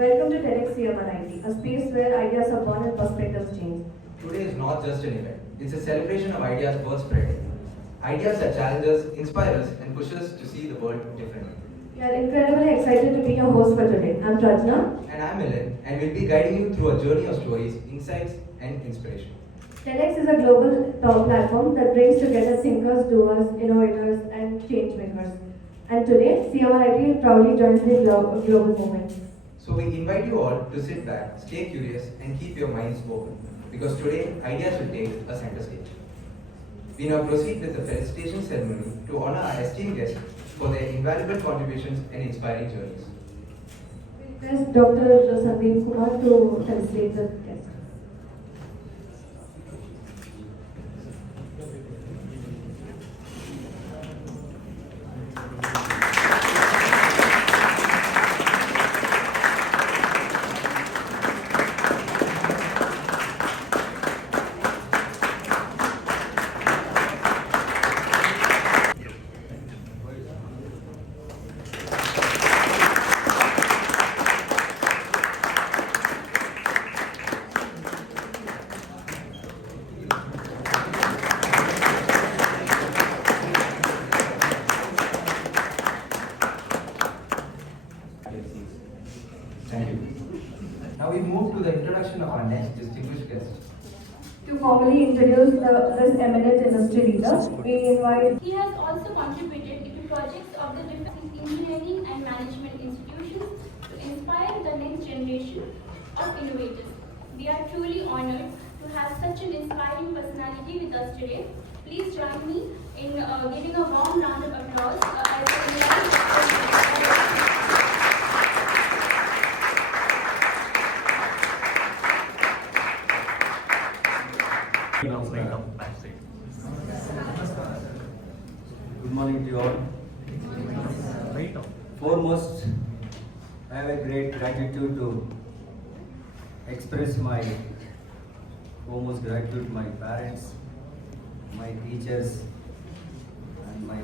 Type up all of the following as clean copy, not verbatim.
Welcome to TEDx CMRIT, a space where ideas are born and perspectives change. Today is not just an event, it's a celebration of ideas worth spreading. Ideas that challenge us, inspire us, and push us to see the world differently. We are incredibly excited to be your host for today. I'm Prajna. And I'm Milan, and we'll be guiding you through a journey of stories, insights, and inspiration. TEDx is a global platform that brings together thinkers, doers, innovators, and change makers. And today, CMRIT proudly joins the global movement. So we invite you all to sit back, stay curious, and keep your minds open. Because today, ideas will take a center stage. We now proceed with the felicitation ceremony to honor our esteemed guests for their invaluable contributions and inspiring journeys. We request Dr. Sandeep Kumar to felicitate the guests. Thank you. Now we move to the introduction of our next distinguished guest. To formally introduce this eminent industry leader, we invite. He has also contributed to projects of the different engineering and management institutions to inspire the next generation of innovators. We are truly honored to have such an inspiring personality with us today. Please join me in giving a warm round of applause as we invite Dr. Good morning to you all. Foremost, I have a great gratitude to express my foremost gratitude to my parents, my teachers, and my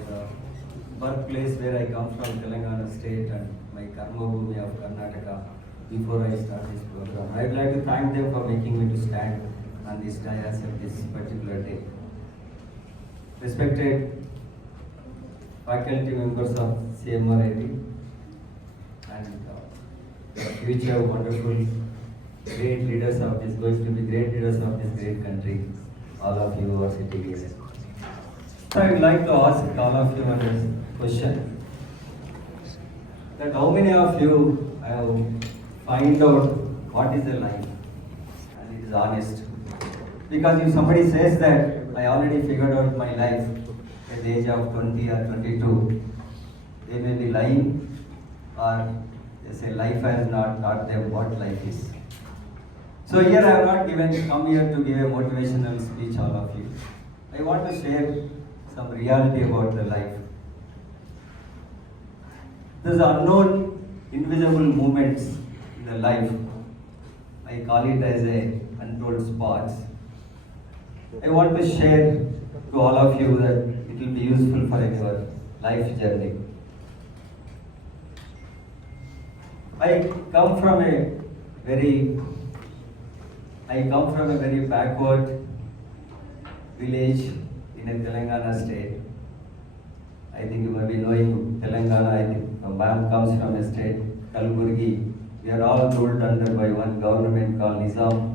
birthplace where I come from, Telangana state, and my Karma Bhumi of Karnataka. Before I start this program, I would like to thank them for making me to stand on this dais at this particular day. Respected faculty members of CMRIT and the future wonderful great leaders of this, going to be great leaders of this great country, all of you who are sitting here. So I would like to ask all of you one question, that how many of you have find out what is a life and it is honest? Because if somebody says that I already figured out my life at the age of 20 or 22, they may be lying, or they say life has not taught them what life is. So here I have not come here to give a motivational speech, all of you. I want to share some reality about the life. There's unknown, invisible moments in the life. I call it as a untold spots. I want to share to all of you that it will be useful for your life journey. I come from a very backward village in a Telangana state. I think you may be knowing Telangana. I think Bam comes from a state, Kalburgi. We are all ruled under by one government called Nizam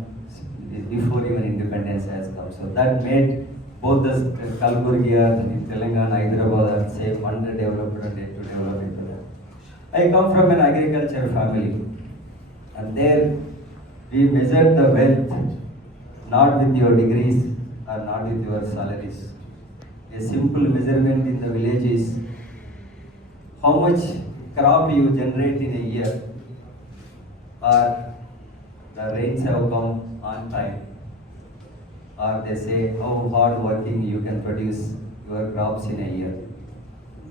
before even independence has come. So that made both the Kalburgi in Telangana, Hyderabad are same underdeveloped and yet to develop into that. I come from an agriculture family, and there we measure the wealth not with your degrees or not with your salaries. A simple measurement in the village is how much crop you generate in a year, or the rains have come on time, or they say how hard working you can produce your crops in a year.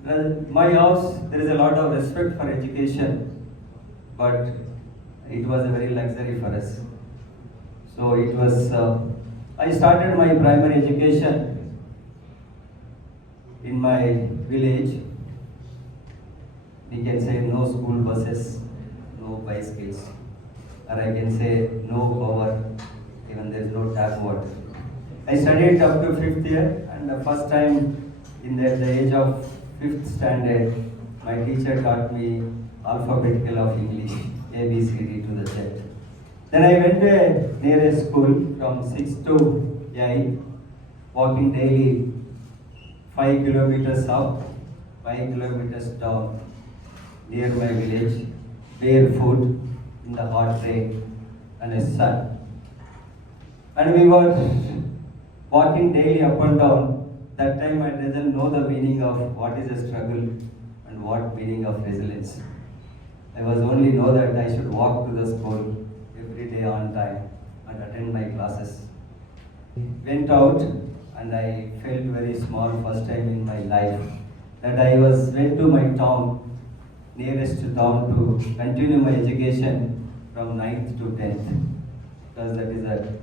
Well, my house, there is a lot of respect for education, but it was a very luxury for us. So it was, I started my primary education in my village. We can say no school buses, no bicycles, or I can say no power, even there is no tap water. I studied up to 5th year, and the first time the age of 5th standard, my teacher taught me alphabetical of English, A, B, C, D to the Z. Then I went to a nearest school from 6 to 8, walking daily 5 kilometers up, 5 kilometers down, near my village, barefoot in the hot rain and a sun. And we were walking daily up and down. That time I didn't know the meaning of what is a struggle and what meaning of resilience. I was only know that I should walk to the school every day on time and attend my classes. Went out and I felt very small first time in my life that I went to my town, nearest town, to continue my education from 9th to 10th, because that is a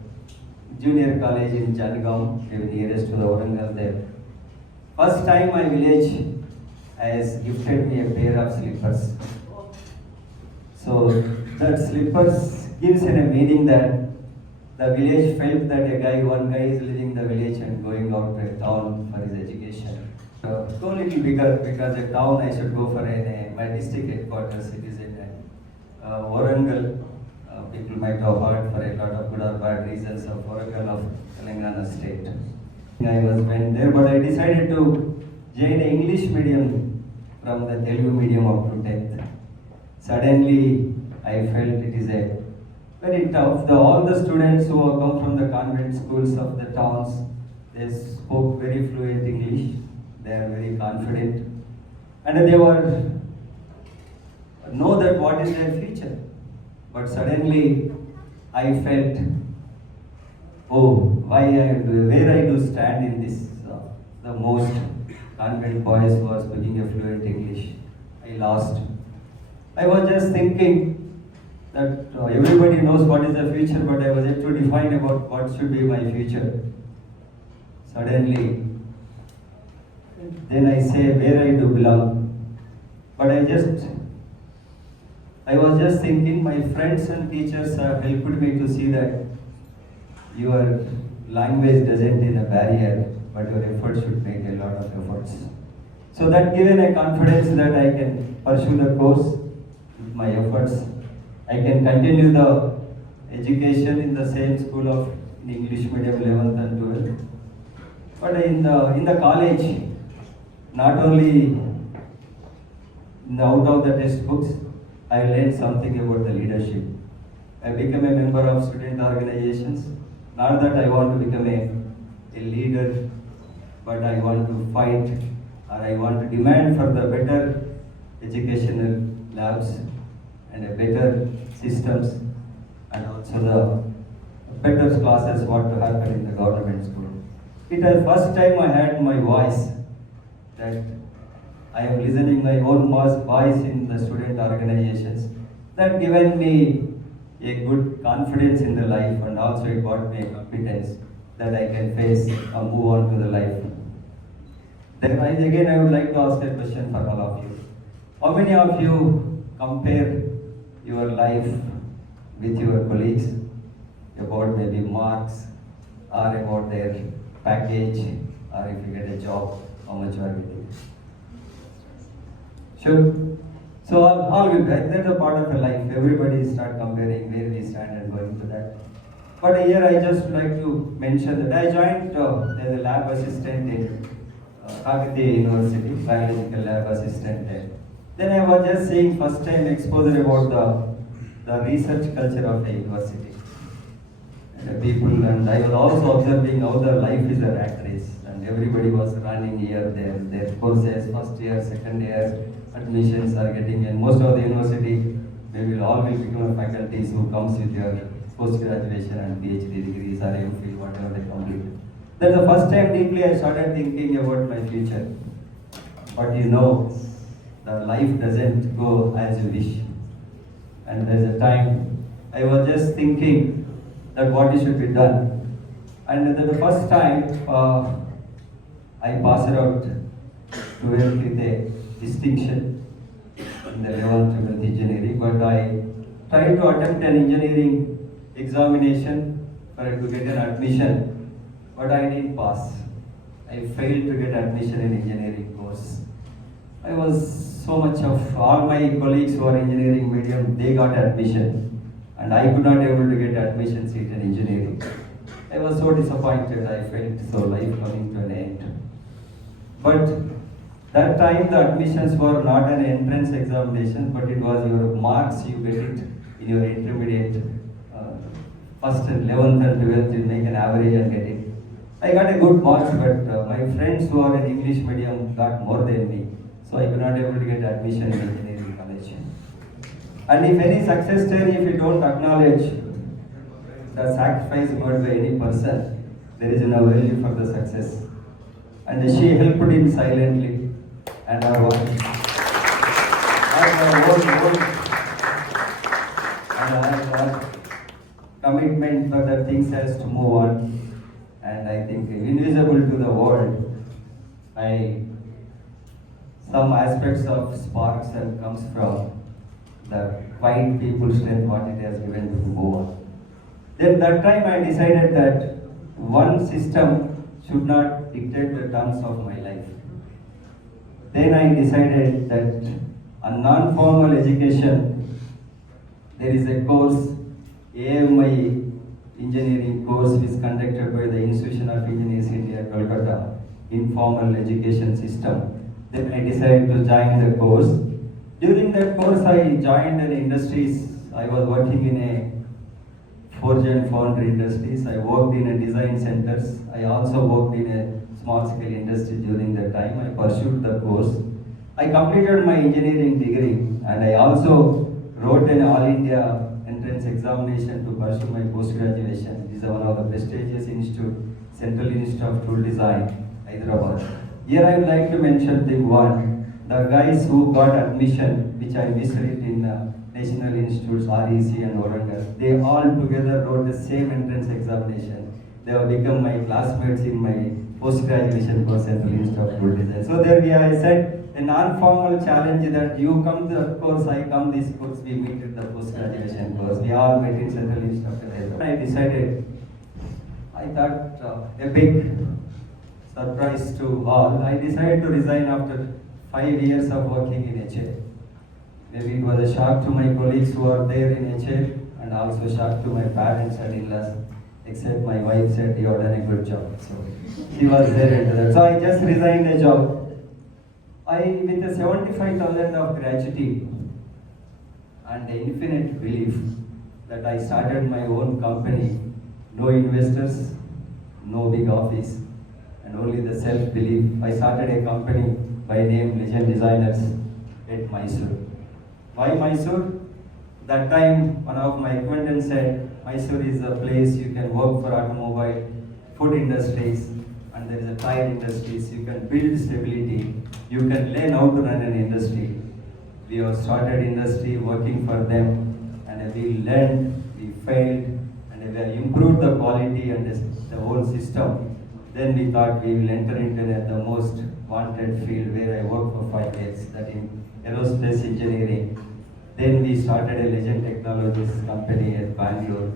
junior college in Jangaon, nearest to the Warangal there. First time my village has gifted me a pair of slippers. So that slippers gives in a meaning that the village felt that one guy is leaving the village and going out to a town for his education. Go little bigger, because a town I should go for my district headquarters. It is in Warangal. People might have heard for a lot of good or bad reasons of Warangal of Telangana state. I went there, but I decided to join an English medium from the Telugu medium up to 10th. Suddenly, I felt it is a very tough. All the students who have come from the convent schools of the towns, they spoke very fluent English. They are very confident, and they were know that what is their future. But suddenly, I felt, oh, where I do stand in this, the most convent boys who are speaking a fluent English. I lost. I was just thinking that everybody knows what is the future, but I was yet to define about what should be my future. Suddenly, then I say where I do belong. But I was just thinking, my friends and teachers have helped me to see that your language doesn't is a barrier, but your effort should make a lot of efforts. So that given a confidence that I can pursue the course with my efforts. I can continue the education in the same school of English medium 11th and 12th. But in the college, not only out of the textbooks, I learned something about the leadership. I became a member of student organizations. Not that I want to become a leader, but I want to fight, or I want to demand for the better educational labs and a better systems, and also the better classes what to happen in the government school. It was first time I had my voice, that I am listening my own voice in the student organizations. That given me a good confidence in the life, and also it got me a competence that I can face and move on to the life. Then I would like to ask a question for all of you. How many of you compare your life with your colleagues about maybe marks, or about their package, or if you get a job, how much you are getting? Sure. So all will be, that's a part of a life. Everybody start comparing where we stand and going to that. But here I just like to mention that I joined as a lab assistant in Kakatiya University, biological lab assistant there. Then I was just seeing first time exposure about the research culture of the university. And the people, and I was also observing how the life is a rat race, and everybody was running here, there, their courses, first year, second year, admissions are getting, and most of the university, maybe all will become faculties who comes with your post-graduation and PhD degrees or MPhil, whatever they complete. That's the first time deeply I started thinking about my future. But the life doesn't go as you wish. And there's a time I was just thinking that what should be done. And the first time I passed out 12th with a distinction. in the 11th, 12th engineering, but I tried to attempt an engineering examination to get an admission, but I didn't pass. I failed to get admission in engineering course. I was so much of all my colleagues who are engineering medium, they got admission, and I could not able to get admission seat in engineering. I was so disappointed. I felt so life coming to an end. But that time the admissions were not an entrance examination, but it was your marks you get it in your intermediate. First and 11th and 12th you make an average and get it. I got a good marks, but my friends who are in English medium got more than me. So I could not able to get admission in engineering college. And if any success story, if you don't acknowledge the sacrifice made by any person, there is no value for the success. And she helped him silently, and her own commitment for the things has to move on. And I think invisible to the world, some aspects of sparks and comes from the quiet people's strength, what it has given to move on. Then that time I decided that one system should not dictate the terms of my life. Then I decided that a non-formal education, there is a course, AMI engineering course which is conducted by the Institute of Engineers India, Kolkata, informal education system. Then I decided to join the course. During that course I joined an industries. I was working in a forge and foundry industries. I worked in a design centers. I also worked in a small scale industry during that time. I pursued the course. I completed my engineering degree, and I also wrote an All India entrance examination to pursue my post-graduation. It is one of the prestigious institute, Central Institute of Tool Design, Hyderabad. Here I would like to mention thing one, the guys who got admission, which I missed it in National Institutes, REC and Warangal, they all together wrote the same entrance examination. They have become my classmates in my post-graduation course, Central Institute of Tool Design. So there I said, a non-formal challenge that you come to the course, I come this course, we meet at the post-graduation course. We all met in Central Institute of Technology. I decided, I thought a big surprise to all. I decided to resign after 5 years of working in HL. Maybe it was a shock to my colleagues who are there in HL, and also shock to my parents and in-laws. Except my wife said, you have done a good job. So she was there into that. So I just resigned a job. With a 75,000 of gratitude and infinite belief that I started my own company, no investors, no big office, and only the self-belief. I started a company by name Legend Designers at Mysore. Why Mysore? That time one of my acquaintances said, Mysore is a place you can work for automobile, food industries, and there is a tire industries. You can build stability. You can learn how to run an industry. We have started industry working for them, and we learned, we failed, and we have improved the quality and the whole system. Then we thought we will enter into the most wanted field where I worked for 5 years, that in aerospace engineering. Then we started a Legend Technologies company at Bangalore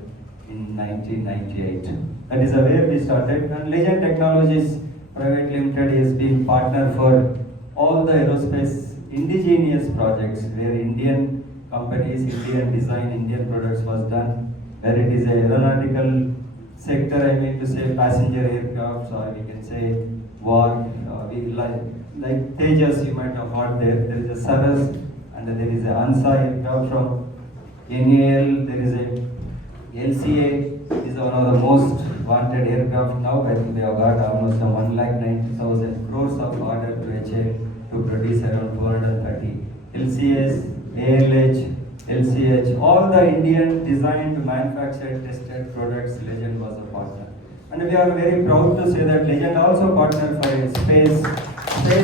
in 1998. That is where we started. And Legend Technologies Private Limited has been partner for all the aerospace indigenous projects where Indian companies, Indian design, Indian products was done. Where it is a aeronautical sector, I mean to say passenger aircrafts, or we can say war. We like Tejas, you might have heard there. There is a Saras, and there is a ANSA aircraft from NAL. There is a LCA. Is one of the most wanted aircraft now. I think they have got almost 1,90,000 crores of order to HL to produce around 230. LCS, ALH, LCH, all the Indian designed, manufactured, tested products, Legend was a partner. And we are very proud to say that Legend also partnered for a space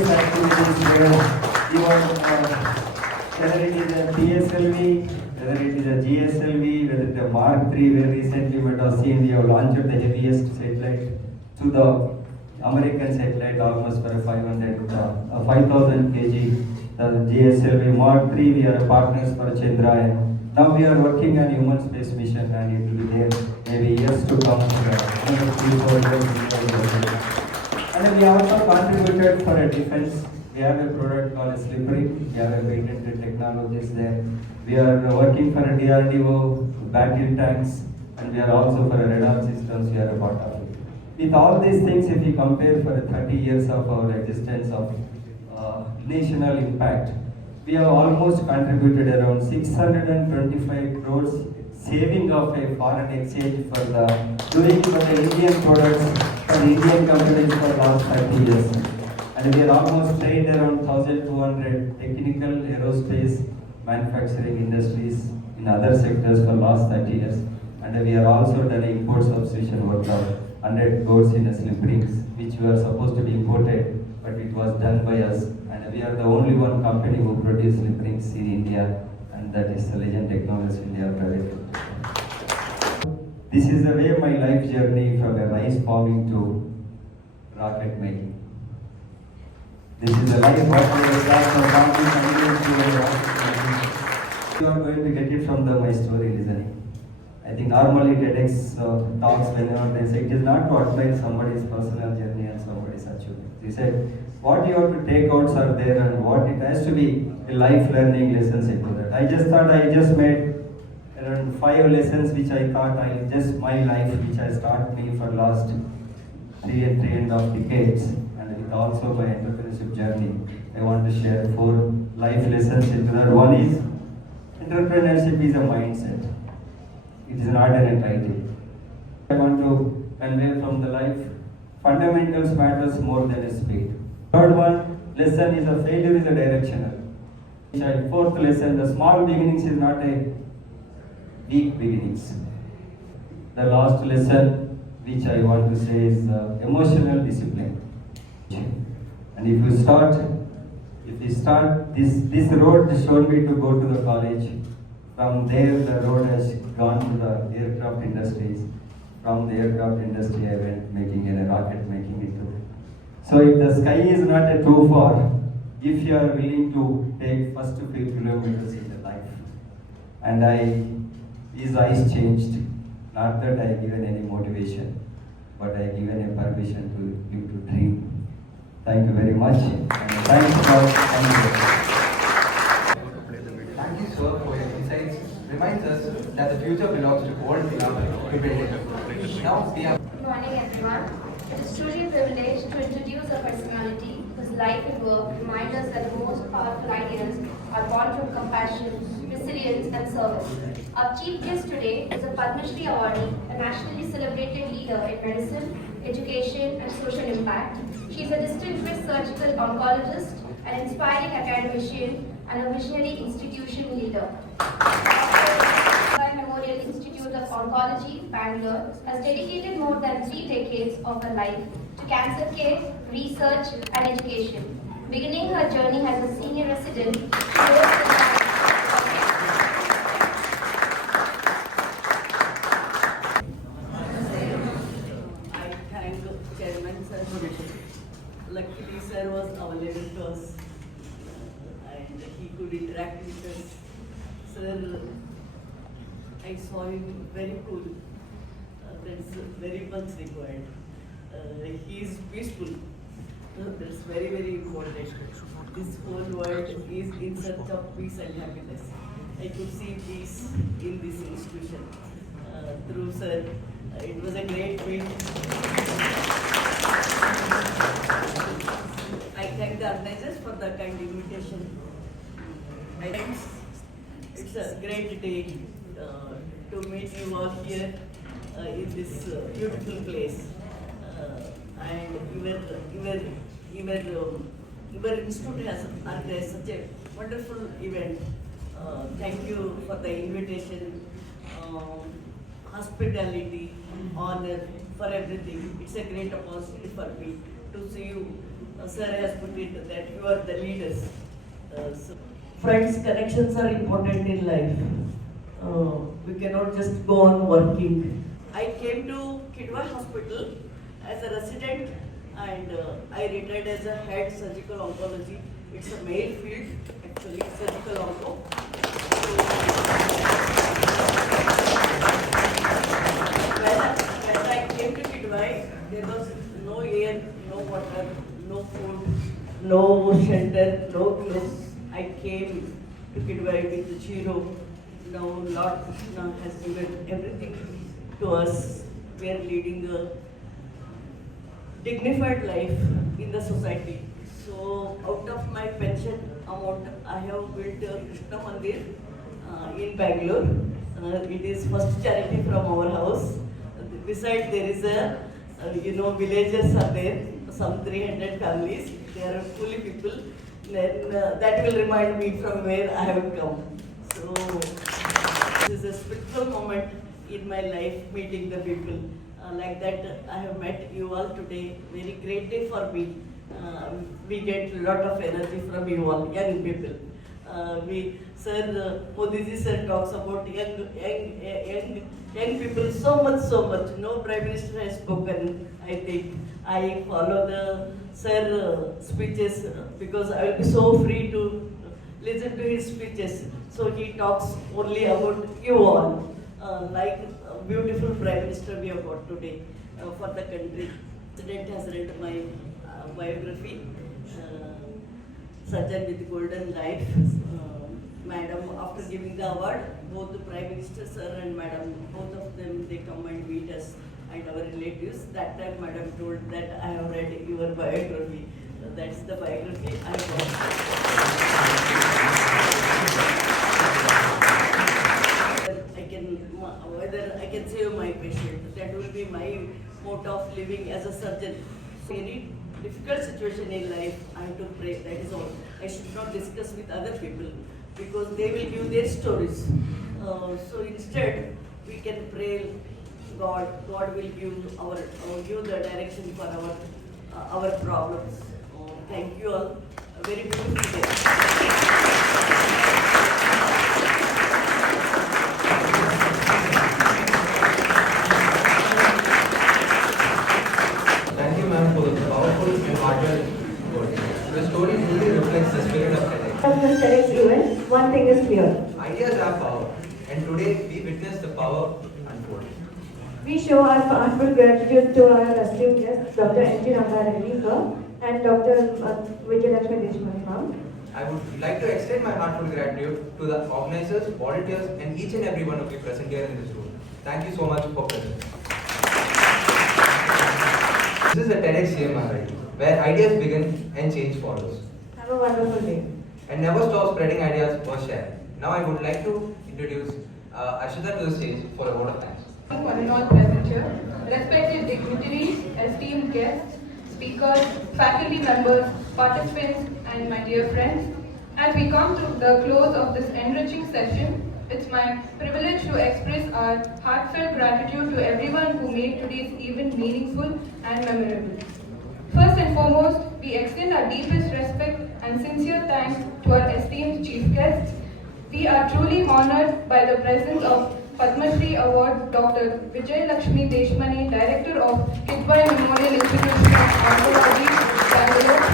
activities where whether it is a PSLV, whether it is a GSLV, whether it is a Mark III, where recently we have seen we have launched the heaviest satellite to the American satellite, almost for a 5,000 kg the GSLV Mod 3, we are partners for Chandrayaan. Now we are working on human space mission and it will be there maybe years to come. Another 3-4 years. And we also contributed for a defense. We have a product called a slippery. We have a patented technologies there. We are working for a DRDO battle tanks, and we are also for a radar systems. We are a part of it. With all these things, if we compare for 30 years of our existence of national impact, we have almost contributed around 625 crores saving of a foreign exchange for the doing for the Indian products for Indian companies for last 30 years. And we are almost trained around 1,200 technical aerospace manufacturing industries in other sectors for last 30 years. And we are also done import substitution work of 100 crores in slip rings, which were supposed to be imported, but it was done by us. And we are the only one company who produce slip rings in India, and that is the Legend Technology India Private Limited. This is the way my life journey from a rice farming to rocket making. This is the life what we have started from farming to rocket making. You are going to get it from my story listening. I think normally TEDx talks whenever they say it is not to outline somebody's personal journey and somebody's achievement. They said what you have to take out are there and what it has to be a life learning lessons into that. I just thought I just made around 5 lessons which I thought I just my life which has taught me for last 3.5 decades, and with also my entrepreneurship journey. I want to share 4 life lessons into that. One is entrepreneurship is a mindset. It is not an title. I want to convey from the life, fundamentals matters more than a speed. Third one, lesson is a failure is a directional. Fourth lesson, the small beginnings is not a weak beginnings. The last lesson which I want to say is emotional discipline. And if you start, this road showed me to go to the college. From there, the road has gone to the aircraft industries. From the aircraft industry, I went making a rocket making it. So if the sky is not too far, if you are willing to take first few kilometers in the life, and his eyes changed. Not that I given any motivation, but I given a permission to you to dream. Thank you very much, and thanks for coming. Thank you, sir, for your insights. Reminds us that the future belongs to old people to build it. Now we have. Good morning, everyone. It is truly a privilege to introduce a personality whose life and work remind us that the most powerful ideas are born from compassion, resilience, and service. Our chief guest today is a Padma Shri awardee, a nationally celebrated leader in medicine, education, and social impact. She is a distinguished surgical oncologist, an inspiring academician, and a visionary institution leader. Memorial Institute of Oncology, Bangalore, has dedicated more than 3 decades of her life to cancer care, research, and education. Beginning her journey as a senior resident, she rose to the I thank Chairman Sir. Luckily, Sir was available to us and he could interact with us. Sir, I saw him very cool. That's very much required. He is peaceful. That's very, very important. This whole world is in search of peace and happiness. I could see peace in this institution through Sir. It was a great meet. I thank the organizers for the kind invitation. It's a great day to meet you all here in this beautiful place. And your institute has organized such a wonderful event. Thank you for the invitation, hospitality, honor, for everything. It's a great opportunity for me to see you. Sir has put it that you are the leaders. Friends, connections are important in life. We cannot just go on working. I came to Kidwai Hospital as a resident and I retired as a head surgical oncology It's a male field, actually, surgical also. When I came to Kidwai, there was no air, no water, no food, no shelter, no clothes. I came to Kidwai with zero. Now Lord Krishna has given everything to us. We are leading a dignified life in the society. So out of my pension amount, I have built a Krishna Mandir in Bangalore. It is first charity from our house. Besides, there is a, villagers are there, some 300 families. They are fully people. Then that will remind me from where I have come. So this is a spiritual moment in my life, meeting the people. Like that, I have met you all today. Very great day for me. We get a lot of energy from you all, young people. Modi ji sir talks about young people so much. No Prime Minister has spoken. I think I follow the sir speeches because I will be so free to listen to his speeches. So he talks only about you all, like a beautiful Prime Minister we have got today for the country. President has read my biography, Surgeon with Golden Life. Madam, after giving the award, both the Prime Minister sir and Madam, both of them, they come and meet us and our relatives. That time Madam told that I have read your biography. That's the biography I got. Whether I can save my patient, that will be my motto of living as a surgeon. Any difficult situation in life, I have to pray, that is all. I should not discuss with other people because they will give their stories. So instead, we can pray God will give the direction for our problems. Thank you all. A very beautiful day. Thank you, ma'am, for the powerful and heartfelt words. The story truly reflects the spirit of TEDx. From this TEDx event, one thing is clear. Ideas have power, and today we witness the power unfold. We show our heartfelt gratitude to our esteemed guests, Dr. N.T. Rangareddy sir and Dr. Vijayalakshmi Deshmukh ma'am. I would like to extend my heartfelt gratitude to the organizers, volunteers, and each and every one of you present here in this room. Thank you so much for presence. This is a TEDx CMRIT, where ideas begin and change follows. Have a wonderful day. And never stop spreading ideas or share. Now I would like to introduce Ashita to the stage for a vote of thanks. One and all present here, respected dignitaries, esteemed guests, speakers, faculty members, participants, and my dear friends. As we come to the close of this enriching session, it's my privilege to express our heartfelt gratitude to everyone who made today's event meaningful and memorable. First and foremost, we extend our deepest respect and sincere thanks to our esteemed chief guests. We are truly honored by the presence of Padma Shri Award Dr. Vijayalakshmi Deshmukh, Director of Kidwai Memorial Institution of Oncology, Bangalore.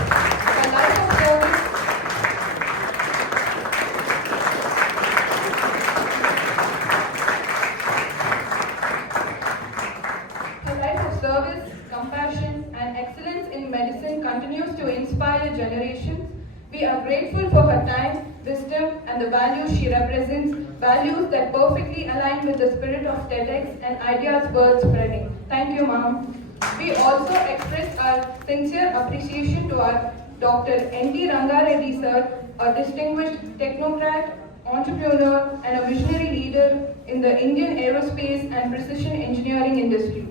Her life of service compassion, and excellence in medicine continues to inspire generations. We are grateful for her time, wisdom, and the values she represents, values that perfectly align with the spirit of TEDx and ideas worth spreading. Thank you, ma'am. We also express our sincere appreciation to our Dr. N.T. Rangareddy sir, a distinguished technocrat, entrepreneur, and a visionary leader in the Indian aerospace and precision engineering industry.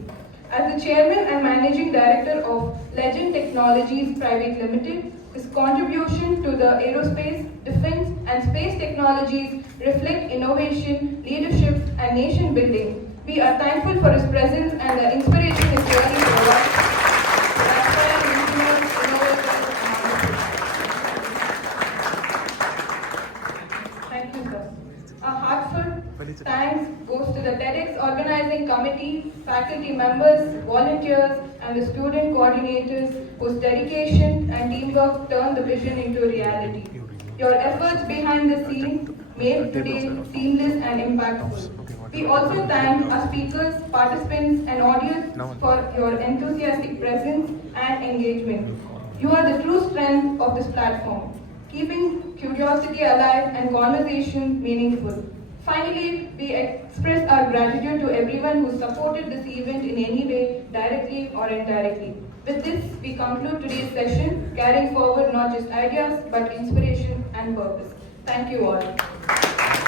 As the Chairman and Managing Director of Legend Technologies Private Limited, his contribution to the aerospace, defense, and space technologies reflect innovation, leadership, and nation building. We are thankful for his presence and the inspiration his journey provides to aspiring engineers, innovators, and entrepreneurs. Thank you, sir. A heartfelt thanks goes to the TEDx organizing committee, faculty members, volunteers, and the student coordinators whose dedication and teamwork turned the vision into reality. Your efforts behind the scenes made today seamless and impactful. We also thank our speakers, participants, and audience for your enthusiastic presence and engagement. You are the true strength of this platform, keeping curiosity alive and conversation meaningful. Finally, we express our gratitude to everyone who supported this event in any way, directly or indirectly. With this, we conclude today's session, carrying forward not just ideas, but inspiration and purpose. Thank you all.